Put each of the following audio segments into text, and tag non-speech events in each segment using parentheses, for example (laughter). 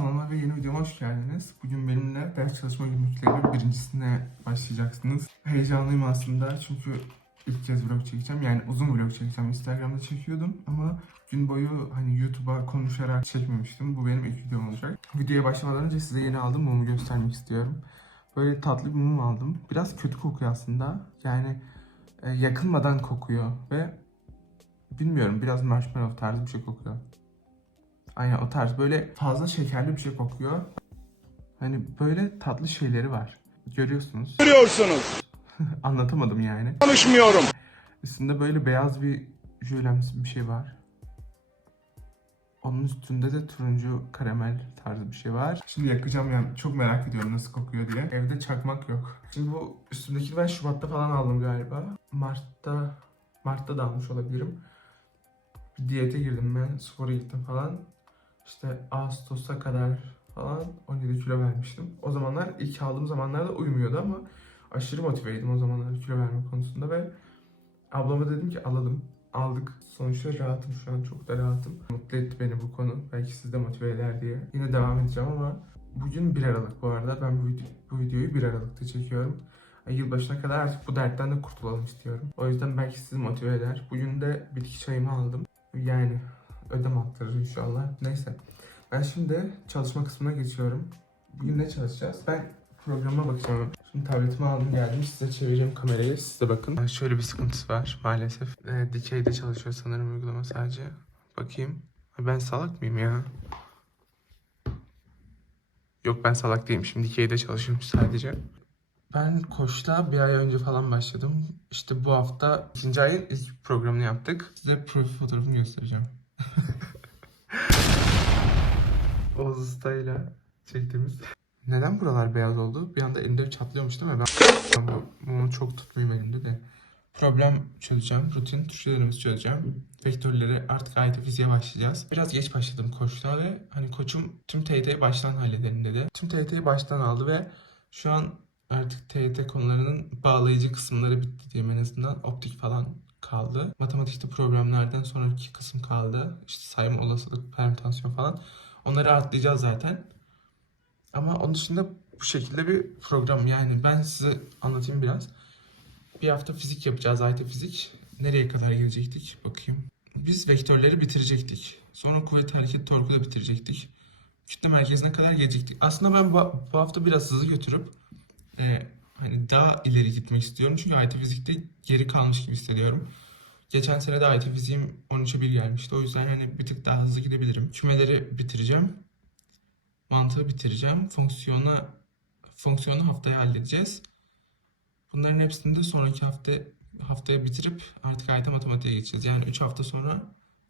Kanalıma ve yeni videoma hoş geldiniz. Bugün benimle ders çalışma günlükleri birincisine başlayacaksınız. Heyecanlıyım aslında çünkü ilk kez vlog çekeceğim. Yani uzun vlog çekeceğim. Instagram'da çekiyordum ama gün boyu hani YouTube'a konuşarak çekmemiştim. Bu benim ilk videom olacak. Videoya başlamadan önce size yeni aldığım mumu göstermek istiyorum. Böyle tatlı bir mum aldım. Biraz kötü kokuyor aslında. Yani e, yakılmadan kokuyor ve bilmiyorum biraz marshmallow tarzı bir şey kokuyor. Aynen o tarz böyle fazla şekerli bir şey kokuyor. Hani böyle tatlı şeyleri var. Görüyorsunuz. Görüyorsunuz. (laughs) Anlatamadım yani. Konuşmuyorum. Üstünde böyle beyaz bir jölemsi bir şey var. Onun üstünde de turuncu karamel tarzı bir şey var. Şimdi yakacağım yani çok merak ediyorum nasıl kokuyor diye. Evde çakmak yok. Şimdi bu üstümdeki ben Şubat'ta falan aldım galiba. Mart'ta Mart'ta da almış olabilirim. Bir diyete girdim ben. Spora gittim falan. İşte Ağustos'a kadar falan 17 kilo vermiştim. O zamanlar ilk aldığım zamanlarda uyumuyordu ama aşırı motiveydim o zamanlar kilo verme konusunda ve ablama dedim ki alalım. Aldık. Sonuçta rahatım şu an çok da rahatım. Mutlu etti beni bu konu. Belki siz de motive eder diye. Yine devam edeceğim ama bugün 1 Aralık bu arada. Ben bu, video, bu videoyu 1 Aralık'ta çekiyorum. Yılbaşına kadar artık bu dertten de kurtulalım istiyorum. O yüzden belki sizi motive eder. Bugün de bitki çayımı aldım. Yani ödem attırır inşallah. Neyse. Ben şimdi çalışma kısmına geçiyorum. Bugün ne çalışacağız? Ben programa bakacağım. Şimdi tabletimi aldım geldim. Size çevireyim kamerayı. Siz de bakın. Yani şöyle bir sıkıntısı var maalesef. Ee, dikeyde çalışıyor sanırım uygulama sadece. Bakayım. Ben salak mıyım ya? Yok ben salak değilim. Şimdi dikeyde çalışıyorum sadece. Ben koçta bir ay önce falan başladım. İşte bu hafta ikinci ayın ilk programını yaptık. Size profil fotoğrafımı göstereceğim. Oğuz Usta'yla çektiğimiz. Neden buralar beyaz oldu? Bir anda elimde çatlıyormuş değil mi? Ben, ben bu mumu çok tutmayayım elimde de. Problem çözeceğim. Rutin tuşlarımızı çözeceğim. Vektörleri artık ayet fiziğe başlayacağız. Biraz geç başladım koçta ve hani koçum tüm TYT'yi baştan halledelim dedi. Tüm TYT'yi baştan aldı ve şu an artık TYT konularının bağlayıcı kısımları bitti diyeyim en azından. Optik falan kaldı. Matematikte problemlerden sonraki kısım kaldı. İşte sayma olasılık, permütasyon falan. Onları atlayacağız zaten. Ama onun dışında bu şekilde bir program. Yani ben size anlatayım biraz. Bir hafta fizik yapacağız, IT fizik. Nereye kadar gelecektik? Bakayım. Biz vektörleri bitirecektik. Sonra kuvvet hareket torku da bitirecektik. Kütle merkezine kadar gelecektik. Aslında ben bu, hafta biraz hızlı götürüp e, hani daha ileri gitmek istiyorum. Çünkü IT fizikte geri kalmış gibi hissediyorum. Geçen sene de IT fiziğim 13'e 1 gelmişti. O yüzden hani bir tık daha hızlı gidebilirim. Kümeleri bitireceğim. Mantığı bitireceğim. Fonksiyona fonksiyonu haftaya halledeceğiz. Bunların hepsini de sonraki hafta haftaya bitirip artık AYT matematiğe geçeceğiz. Yani 3 hafta sonra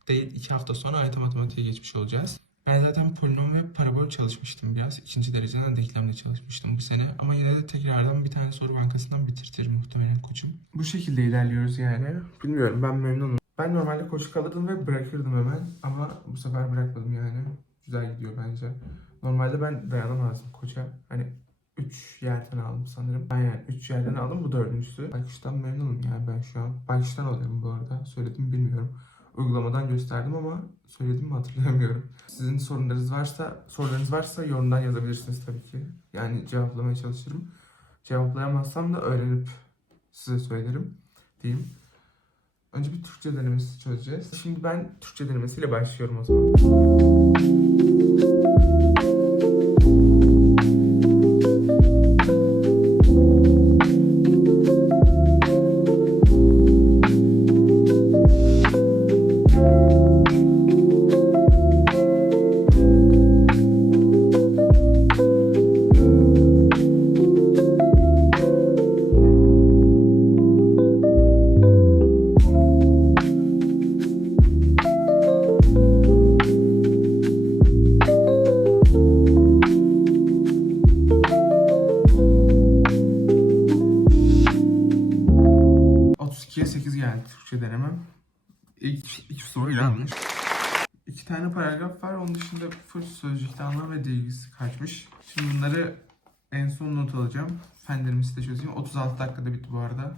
değil 2 hafta sonra AYT matematiğe geçmiş olacağız. Ben zaten polinom ve parabol çalışmıştım biraz. İkinci dereceden denklemle çalışmıştım tekrardan bir tane soru bankasından bitirtirim muhtemelen koçum. Bu şekilde ilerliyoruz yani. Bilmiyorum ben memnunum. Ben normalde koçu kalırdım ve bırakırdım hemen. Ama bu sefer bırakmadım yani. Güzel gidiyor bence. Normalde ben dayanamazdım koça. Hani 3 yerden aldım sanırım. Aynen 3 yerden aldım bu dördüncüsü. Bakıştan memnunum yani ben şu an. Bakıştan alıyorum bu arada. Söyledim bilmiyorum. Uygulamadan gösterdim ama söyledim mi hatırlamıyorum. Sizin sorunlarınız varsa, sorularınız varsa yorumdan yazabilirsiniz tabii ki. Yani cevaplamaya çalışırım. Cevaplayamazsam da öğrenip size söylerim diyeyim. Önce bir Türkçe denemesi çözeceğiz. Şimdi ben Türkçe denemesiyle başlıyorum o zaman. ...32'ye 8 geldi Türkçe denemem. İlk iki soru yanlış. İki tane paragraf var. Onun dışında full sözcükte anlam ve dilgisi kaçmış. Şimdi bunları en son not alacağım. Fen denemesi de çözeyim. 36 dakikada bitti bu arada.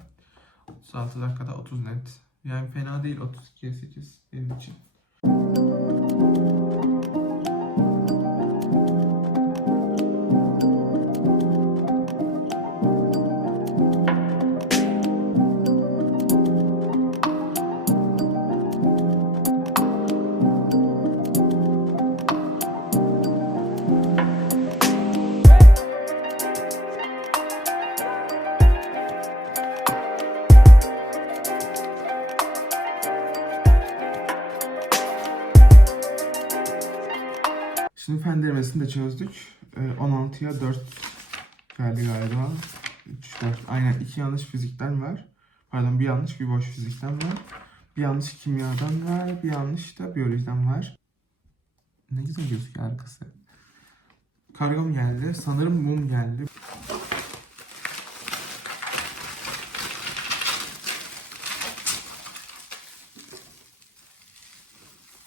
36 dakikada 30 net. Yani fena değil 32'ye 8 benim için. Şimdi fen denemesini de çözdük. Ee, 16'ya 4 geldi galiba. 3, 4. Aynen 2 yanlış fizikten var. Pardon bir yanlış bir boş fizikten var. Bir yanlış kimyadan var. Bir yanlış da biyolojiden var. Ne güzel gözüküyor arkası. Kargom geldi. Sanırım mum geldi.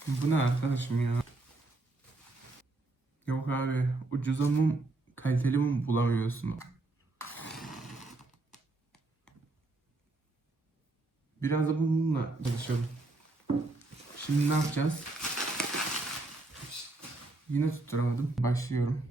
Bu ne arkadaşım ya? Yok abi ucuza mum kaliteli mum bulamıyorsun. Biraz da bu mumla çalışalım. Şimdi ne yapacağız? Yine tutturamadım. Başlıyorum.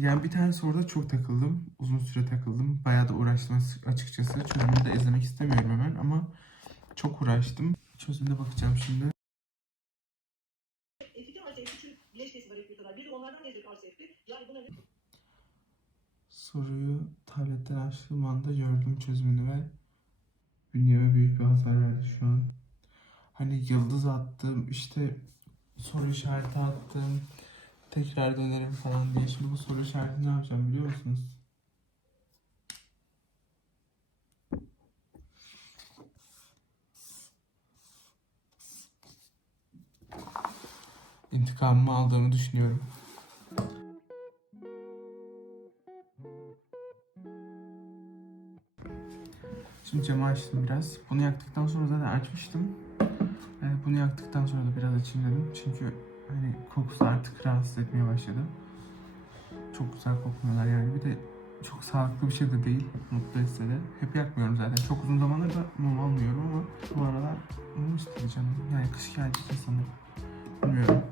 Yani bir tane soruda çok takıldım. Uzun süre takıldım. Bayağı da uğraştım açıkçası. Çözümünü de izlemek istemiyorum hemen ama çok uğraştım. Çözümüne bakacağım şimdi. Soruyu tabletten açtığım anda gördüm çözümünü ve bünyeme büyük bir hasar verdi şu an. Hani yıldız attım, işte soru işareti attım, tekrar dönerim falan diye. Şimdi bu soru işaretini ne yapacağım biliyor musunuz? İntikamımı aldığımı düşünüyorum. Şimdi camı açtım biraz. Bunu yaktıktan sonra zaten açmıştım. Ee, bunu yaktıktan sonra da biraz açayım dedim. Çünkü hani kokusu artık rahatsız etmeye başladı. Çok güzel kokmuyorlar yani. Bir de çok sağlıklı bir şey de değil. Mutlu etse de. Hep yakmıyorum zaten. Çok uzun zamandır da mum almıyorum ama bu aralar mum istedi canım. Yani kış gelecek sanırım. Bilmiyorum.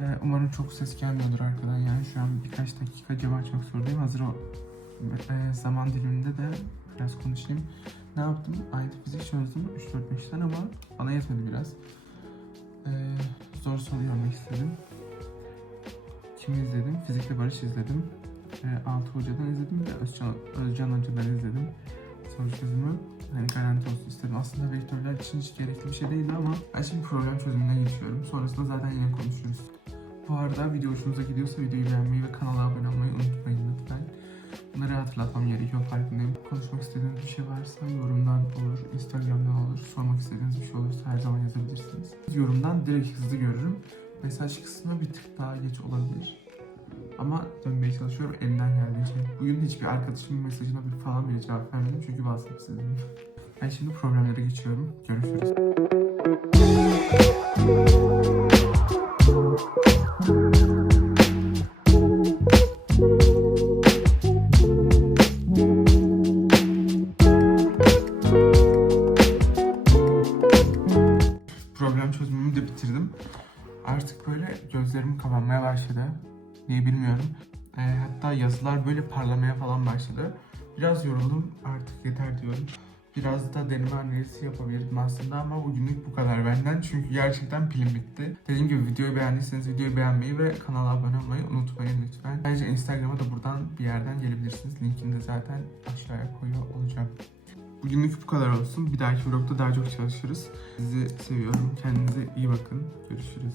Ee, umarım çok ses gelmiyordur arkadan yani. Şu an birkaç dakika camı açmak zorundayım. Hazır o e, zaman diliminde de biraz konuşayım. Ne yaptım? Ayet fizik çözdüm 3-4-5'ten ama bana yetmedi biraz. Ee, zor soru görmek istedim. Kimi izledim? Fizikle Barış izledim. Ee, Altı Hoca'dan izledim ve Özcan, Özcan Hoca'dan izledim. Soru çözümü hani garanti olsun istedim. Aslında vektörler için hiç gerekli bir şey değildi ama ben şimdi problem çözümüne geçiyorum. Sonrasında zaten yine konuşuruz. Bu arada video hoşunuza gidiyorsa videoyu beğenmeyi ve kanala abone olmayı unutmayın lütfen. Bunları hatırlatmam gerekiyor farkındayım. Konuşmak istediğiniz bir şey varsa yorumdan olur, Instagram'dan olur. Sormak istediğiniz bir şey olursa her zaman yazabilirsiniz. Yorumdan direkt hızlı görürüm. Mesaj kısmı bir tık daha geç olabilir. Ama dönmeye çalışıyorum elimden geldiğince. Bugün hiçbir arkadaşımın mesajına bir falan bile cevap vermedim çünkü WhatsApp'sızdım. Ben şimdi problemlere geçiyorum. Görüşürüz. Niye bilmiyorum. Ee, hatta yazılar böyle parlamaya falan başladı. Biraz yoruldum artık yeter diyorum. Biraz da deneme analizi yapabilirdim aslında ama bugünlük bu kadar benden. Çünkü gerçekten pilim bitti. Dediğim gibi videoyu beğendiyseniz videoyu beğenmeyi ve kanala abone olmayı unutmayın lütfen. Ayrıca Instagram'a da buradan bir yerden gelebilirsiniz. Linkini de zaten aşağıya koyuyor olacağım. Bugünlük bu kadar olsun. Bir dahaki vlogda daha çok çalışırız. Sizi seviyorum. Kendinize iyi bakın. Görüşürüz.